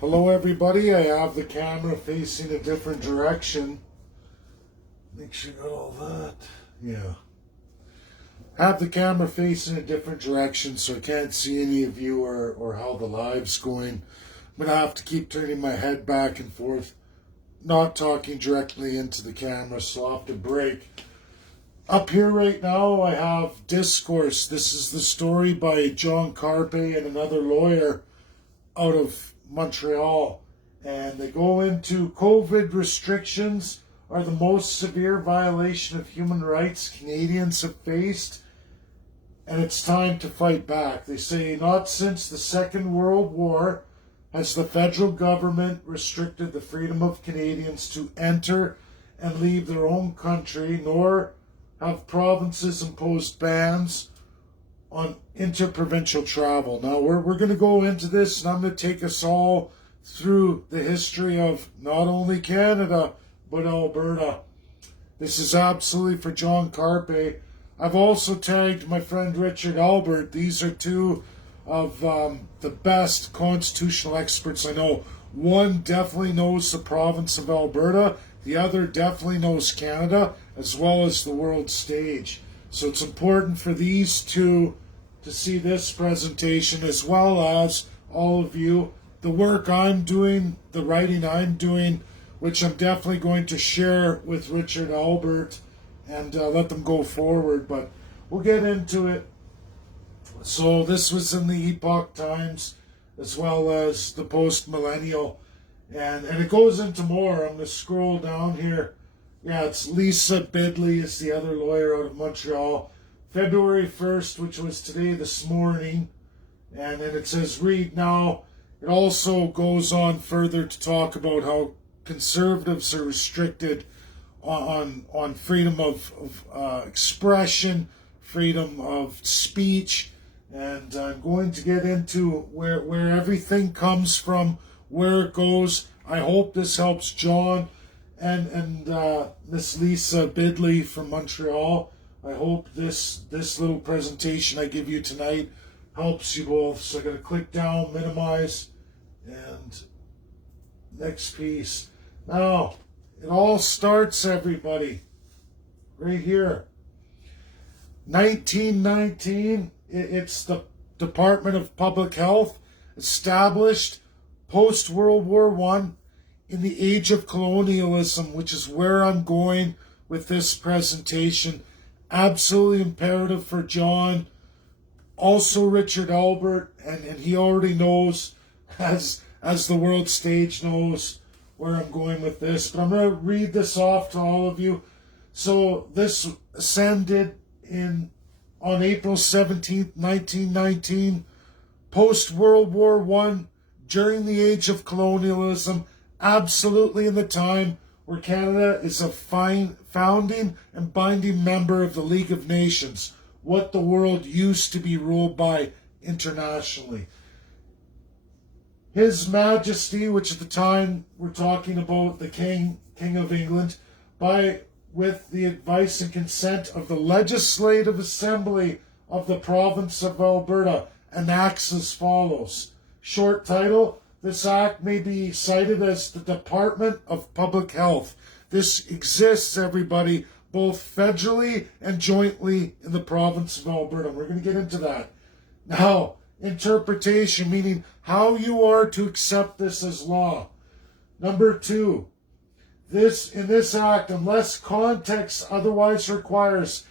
Hello everybody, I have the camera facing a different direction. Make sure you got all that. Yeah. Have the camera facing a different direction so I can't see any of you or how the live's going. I'm going to have to keep turning my head back and forth, not talking directly into the camera, so I'll have to break. Up here right now I have Discourse. This is the story by John Carpay and another lawyer out of Montreal, and they go into COVID restrictions are the most severe violation of human rights Canadians have faced, and it's time to fight back. They say not since the Second World War has the federal government restricted the freedom of Canadians to enter and leave their own country, nor have provinces imposed bans on interprovincial travel. Now we're going to go into this, and I'm going to take us all through the history of not only Canada but Alberta. This is absolutely for John Carpay. I've also tagged my friend Richard Albert. These are two of the best constitutional experts I know. One definitely knows the province of Alberta. The other definitely knows Canada as well as the world stage. So it's important for these two to see this presentation, as well as all of you, the work I'm doing, the writing I'm doing, which I'm definitely going to share with Richard Albert and let them go forward. But we'll get into it. So this was in the Epoch Times as well as the Post-Millennial. And it goes into more. I'm going to scroll down here. Yeah, it's Lisa Bidley is the other lawyer out of Montreal. February 1st, which was today, this morning. And then it says, read now. It also goes on further to talk about how conservatives are restricted on freedom of expression, freedom of speech. And I'm going to get into where everything comes from, where it goes. I hope this helps John and Miss Lisa Bidley from Montreal. I hope this little presentation I give you tonight helps you both. So I'm going to click down, minimize, and next piece. Now, it all starts, everybody, right here. 1919, it's the Department of Public Health, established post-World War I in the age of colonialism, which is where I'm going with this presentation. Absolutely imperative for John, also Richard Albert, and he already knows, as the world stage knows, where I'm going with this. But I'm going to read this off to all of you. So this ascended on April 17th, 1919, post-World War I, during the age of colonialism, absolutely in the time where Canada is a founding and binding member of the League of Nations, what the world used to be ruled by internationally. His Majesty, which at the time we're talking about the King of England, with the advice and consent of the Legislative Assembly of the province of Alberta, enacts as follows. Short title, this act may be cited as the Department of Public Health. This exists, everybody, both federally and jointly in the province of Alberta. We're going to get into that. Now, interpretation, meaning how you are to accept this as law. Number 2, in this act, unless context otherwise requires,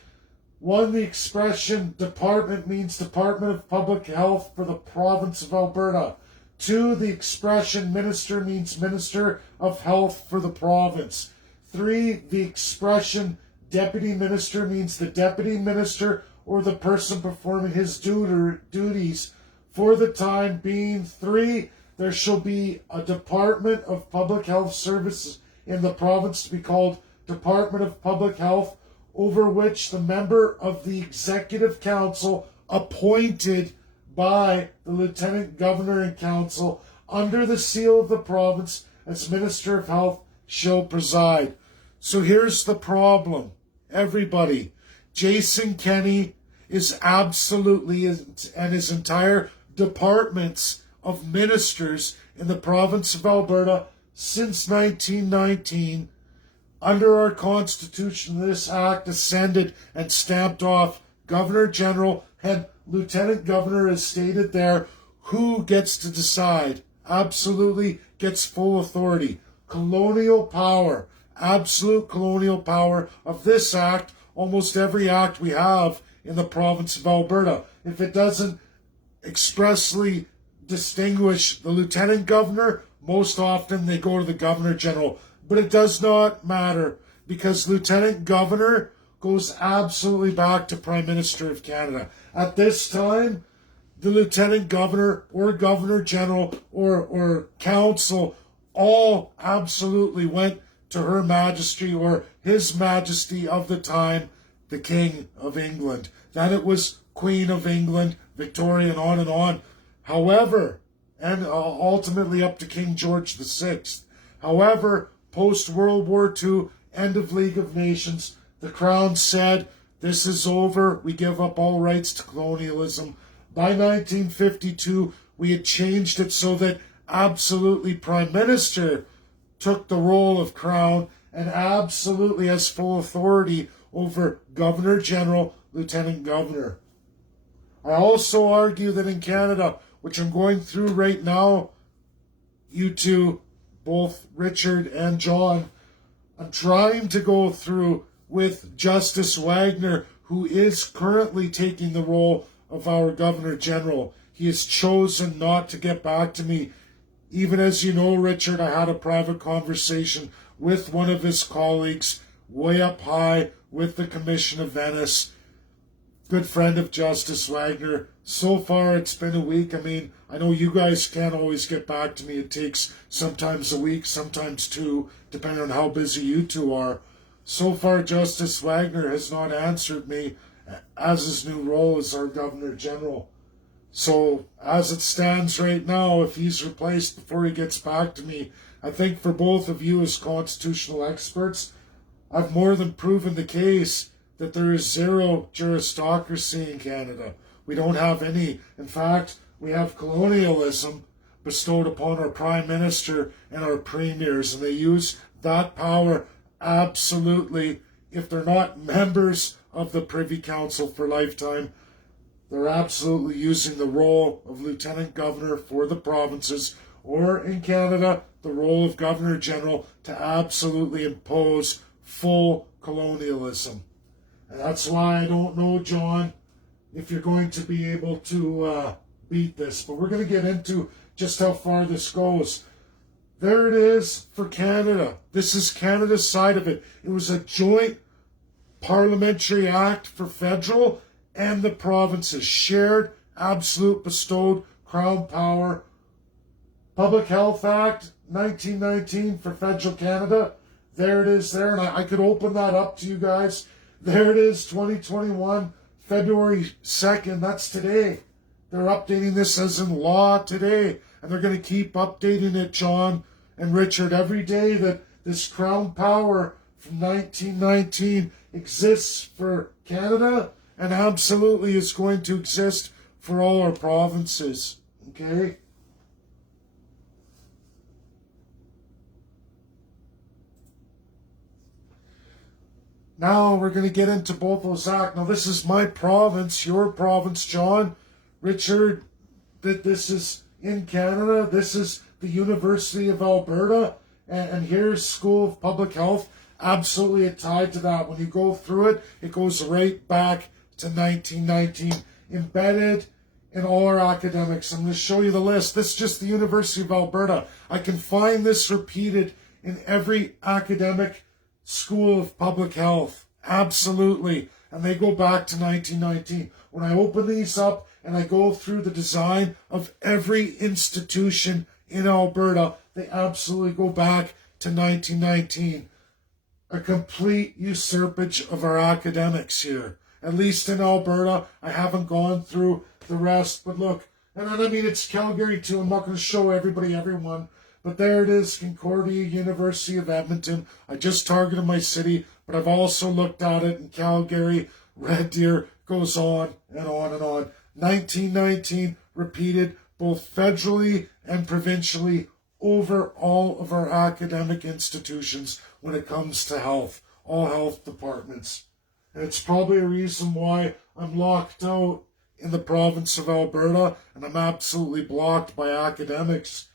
1, the expression department means Department of Public Health for the province of Alberta. 2, the expression minister means Minister of Health for the province. 3, the expression deputy minister means the deputy minister or the person performing his duties for the time being. 3, there shall be a Department of Public Health Services in the province to be called Department of Public Health, over which the member of the Executive Council appointed by the Lieutenant Governor and Council under the seal of the province as Minister of Health shall preside. So here's the problem, everybody. Jason Kenney is absolutely, and his entire departments of ministers in the province of Alberta since 1919. Under our Constitution, this act ascended and stamped off Governor General and Lieutenant Governor, as stated there, who gets to decide. Absolutely gets full authority. Colonial power, absolute colonial power of this act, almost every act we have in the province of Alberta. If it doesn't expressly distinguish the Lieutenant Governor, most often they go to the Governor General. But it does not matter, because Lieutenant Governor goes absolutely back to Prime Minister of Canada. At this time, the Lieutenant Governor or Governor General or Council all absolutely went to Her Majesty or His Majesty of the time, the King of England. Then it was Queen of England, Victoria, and on and on. However, and ultimately up to King George VI. However, post-World War II, end of League of Nations, the Crown said, this is over, we give up all rights to colonialism. By 1952, we had changed it so that absolutely Prime Minister took the role of Crown and absolutely has full authority over Governor General, Lieutenant Governor. I also argue that in Canada, which I'm going through right now, you two, both Richard and John, I'm trying to go through with Justice Wagner, who is currently taking the role of our Governor General. He has chosen not to get back to me. Even as you know, Richard, I had a private conversation with one of his colleagues way up high with the Commission of Venice. Good friend of Justice Wagner. So far, it's been a week. I mean, I know you guys can't always get back to me. It takes sometimes a week, sometimes two, depending on how busy you two are. So far, Justice Wagner has not answered me as his new role as our Governor General. So, as it stands right now, if he's replaced before he gets back to me, I think for both of you as constitutional experts, I've more than proven the case that there is zero juristocracy in Canada. We don't have any. In fact, we have colonialism bestowed upon our Prime Minister and our premiers, and they use that power absolutely. If they're not members of the Privy Council for lifetime, they're absolutely using the role of Lieutenant Governor for the provinces, or in Canada, the role of Governor General, to absolutely impose full colonialism. And that's why I don't know, John, if you're going to be able to beat this. But we're going to get into just how far this goes. There it is for Canada. This is Canada's side of it. It was a joint parliamentary act for federal and the provinces. Shared, absolute, bestowed Crown power. Public Health Act, 1919 for federal Canada. There it is there. And I could open that up to you guys. There it is, 2021, February 2nd. That's today. They're updating this as in law today. And they're going to keep updating it, John and Richard, every day that this Crown power from 1919 exists for Canada and absolutely is going to exist for all our provinces. Okay? Now we're going to get into both those acts. Now this is my province, your province, John, Richard, that this is in Canada. This is the University of Alberta, and here's School of Public Health, absolutely tied to that. When you go through it, it goes right back to 1919, embedded in all our academics. I'm going to show you the list. This is just the University of Alberta. I can find this repeated in every academic School of Public Health. Absolutely. And they go back to 1919. When I open these up and I go through the design of every institution in Alberta, they absolutely go back to 1919. A complete usurpage of our academics here. At least in Alberta. I haven't gone through the rest. But look, and then, I mean, it's Calgary too. I'm not going to show everybody, everyone. But there it is, Concordia, University of Edmonton. I just targeted my city, but I've also looked at it in Calgary, Red Deer, goes on and on and on. 1919, repeated both federally and provincially over all of our academic institutions when it comes to health, all health departments. And it's probably a reason why I'm locked out in the province of Alberta and I'm absolutely blocked by academics.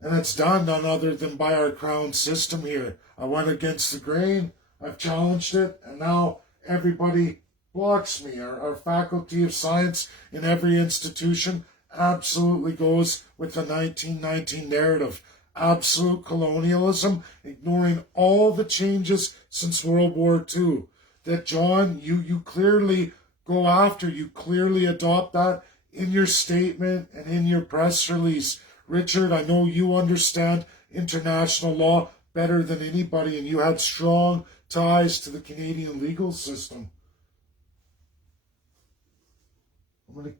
And it's done none other than by our crown system here. I went against the grain, I've challenged it, and now everybody blocks me. Our faculty of science in every institution absolutely goes with the 1919 narrative. Absolute colonialism, ignoring all the changes since World War II. That, John, you clearly go after, you clearly adopt that in your statement and in your press release. Richard, I know you understand international law better than anybody, and you had strong ties to the Canadian legal system. I'm going to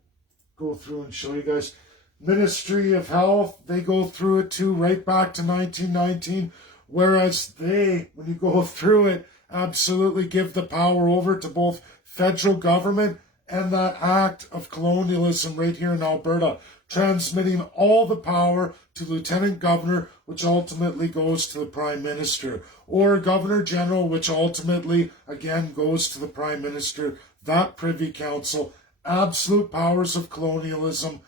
go through and show you guys. Ministry of Health, they go through it too, right back to 1919, whereas they, when you go through it, absolutely give the power over to both federal government and that act of colonialism right here in Alberta, transmitting all the power to Lieutenant Governor, which ultimately goes to the Prime Minister, or Governor General, which ultimately, again, goes to the Prime Minister. That Privy Council, absolute powers of colonialism,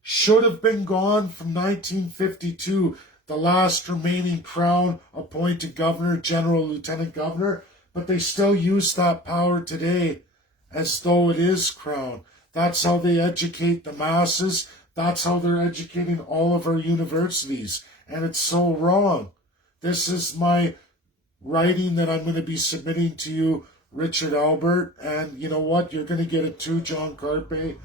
should have been gone from 1952, the last remaining Crown appointed Governor General, Lieutenant Governor, but they still use that power today as though it is Crown. That's how they educate the masses. That's how they're educating all of our universities. And it's so wrong. This is my writing that I'm going to be submitting to you, Richard Albert. And you know what? You're going to get it too, John Carpay.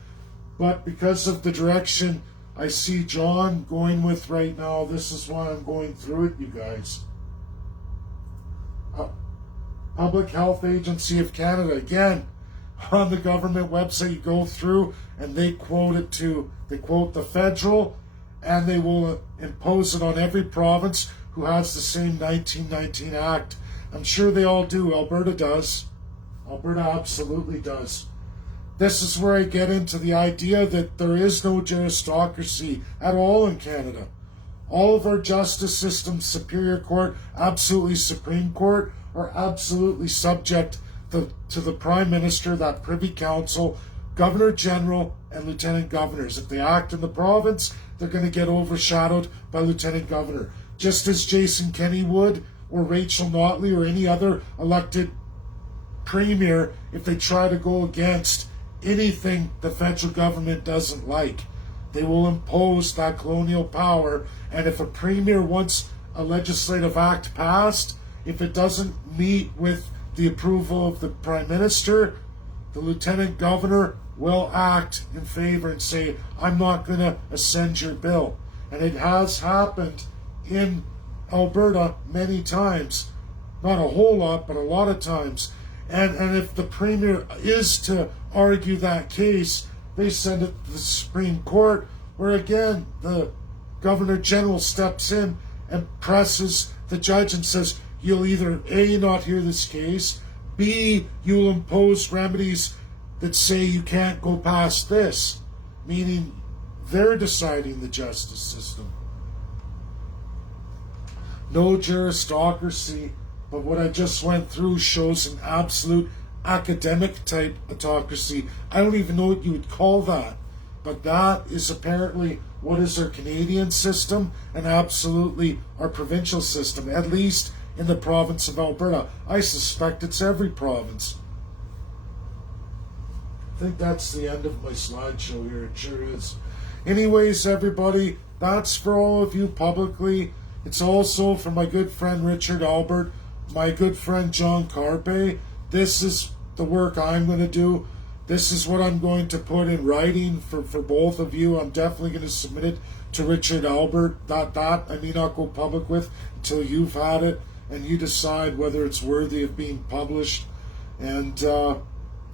But because of the direction I see John going with right now, this is why I'm going through it, you guys. Public Health Agency of Canada, again, on the government website, you go through and they quote it too. They quote the federal, and they will impose it on every province who has the same 1919 Act. I'm sure they all do. Alberta does. Alberta absolutely does. This is where I get into the idea that there is no aristocracy at all in Canada. All of our justice systems, Superior Court, absolutely Supreme Court, are absolutely subject to the Prime Minister, that Privy Council, Governor General, and Lieutenant Governors. If they act in the province, they're going to get overshadowed by Lieutenant Governor. Just as Jason Kenney would, or Rachel Notley, or any other elected Premier, if they try to go against anything the federal government doesn't like. They will impose that colonial power, and if a Premier wants a legislative act passed, if it doesn't meet with the approval of the Prime Minister, the Lieutenant Governor will act in favor and say, I'm not going to ascend your bill. And it has happened in Alberta many times. Not a whole lot, but a lot of times. And if the Premier is to argue that case, they send it to the Supreme Court, where again, the Governor General steps in and presses the judge and says, you'll either A, not hear this case, B, you'll impose remedies that say you can't go past this, meaning they're deciding the justice system. No aristocracy, but what I just went through shows an absolute academic type autocracy. I don't even know what you would call that, but that is apparently what is our Canadian system and absolutely our provincial system, at least in the province of Alberta. I suspect it's every province. I think that's the end of my slideshow here. It sure is. Anyways, everybody, that's for all of you publicly. It's also for my good friend Richard Albert, my good friend John Carpay. This is the work I'm going to do. This is what I'm going to put in writing for both of you. I'm definitely going to submit it to Richard Albert. That I may not go public with until you've had it and you decide whether it's worthy of being published. And,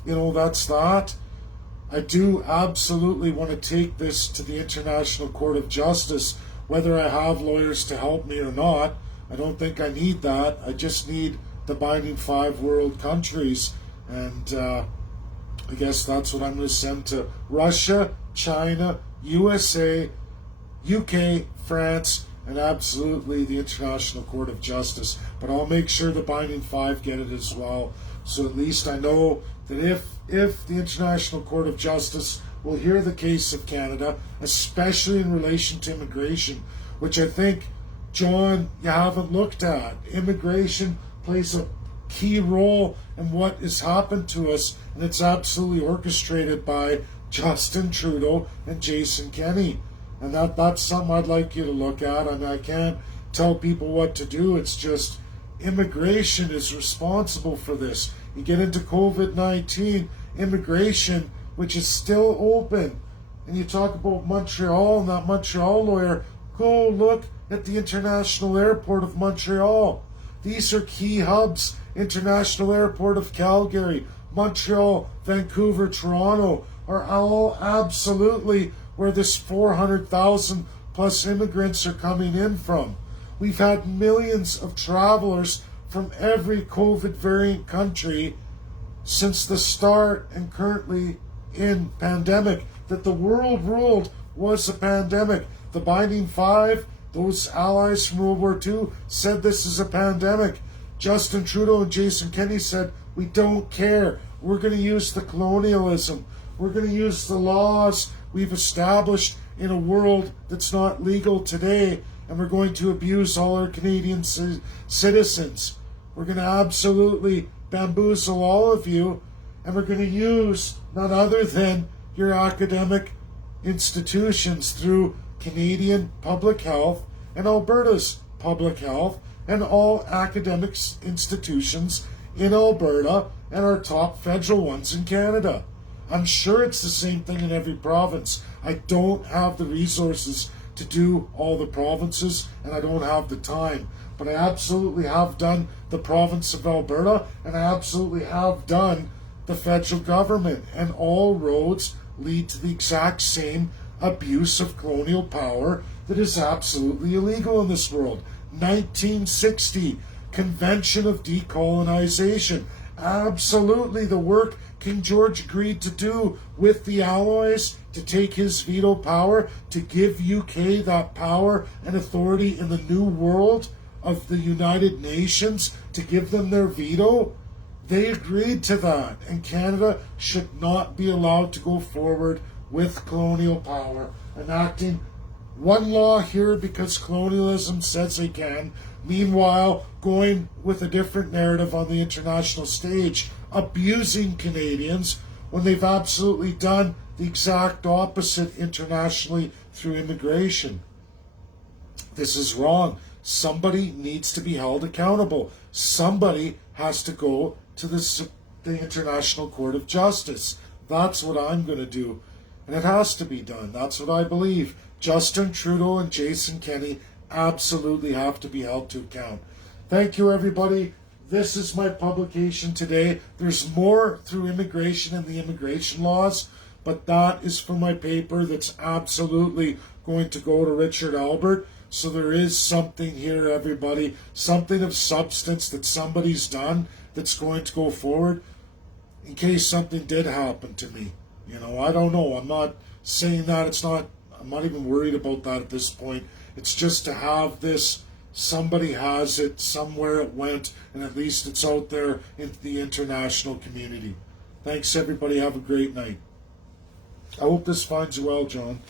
that's that. I do absolutely want to take this to the International Court of Justice, whether I have lawyers to help me or not. I don't think I need that. I just need the binding 5 world countries. And I guess that's what I'm going to send to Russia, China, USA, UK, France, and absolutely the International Court of Justice. But I'll make sure the Binding Five get it as well. So at least I know that if the International Court of Justice will hear the case of Canada, especially in relation to immigration, which I think, John, you haven't looked at. Immigration plays a key role in what has happened to us, and it's absolutely orchestrated by Justin Trudeau and Jason Kenney. And that's something I'd like you to look at. I mean, I can't tell people what to do. It's just immigration is responsible for this. You get into COVID-19, immigration, which is still open, and you talk about Montreal and that Montreal lawyer, go look at the International Airport of Montreal. These are key hubs. International Airport of Calgary, Montreal, Vancouver, Toronto are all absolutely where this 400,000 plus immigrants are coming in from. We've had millions of travelers from every COVID variant country since the start and currently in pandemic. That the world ruled was a pandemic. The Binding Five, those allies from World War II, said this is a pandemic. Justin Trudeau and Jason Kenney said, we don't care. We're going to use the colonialism. We're going to use the laws we've established in a world that's not legal today, and we're going to abuse all our Canadian citizens. We're going to absolutely bamboozle all of you, and we're going to use none other than your academic institutions through Canadian public health and Alberta's public health and all academic institutions in Alberta and our top federal ones in Canada. I'm sure it's the same thing in every province. I don't have the resources to do all the provinces, and I don't have the time. But I absolutely have done the province of Alberta, and I absolutely have done the federal government. And all roads lead to the exact same abuse of colonial power that is absolutely illegal in this world. 1960, Convention of Decolonization. Absolutely the work King George agreed to do with the Allies to take his veto power, to give UK that power and authority in the new world of the United Nations, to give them their veto. They agreed to that, and Canada should not be allowed to go forward with colonial power, enacting one law here because colonialism says they can, meanwhile going with a different narrative on the international stage, abusing Canadians when they've absolutely done the exact opposite internationally through immigration. This is wrong. Somebody needs to be held accountable. Somebody has to go to the International Court of Justice. That's what I'm going to do. And it has to be done. That's what I believe. Justin Trudeau and Jason Kenney absolutely have to be held to account. Thank you, everybody. This is my publication today. There's more through immigration and the immigration laws, but that is for my paper that's absolutely going to go to Richard Albert. So there is something here, everybody, something of substance that somebody's done that's going to go forward in case something did happen to me. You know, I don't know. I'm not saying that. I'm not even worried about that at this point. It's just to have this, somebody has it, somewhere it went, and at least it's out there in the international community. Thanks, everybody. Have a great night. I hope this finds you well, John.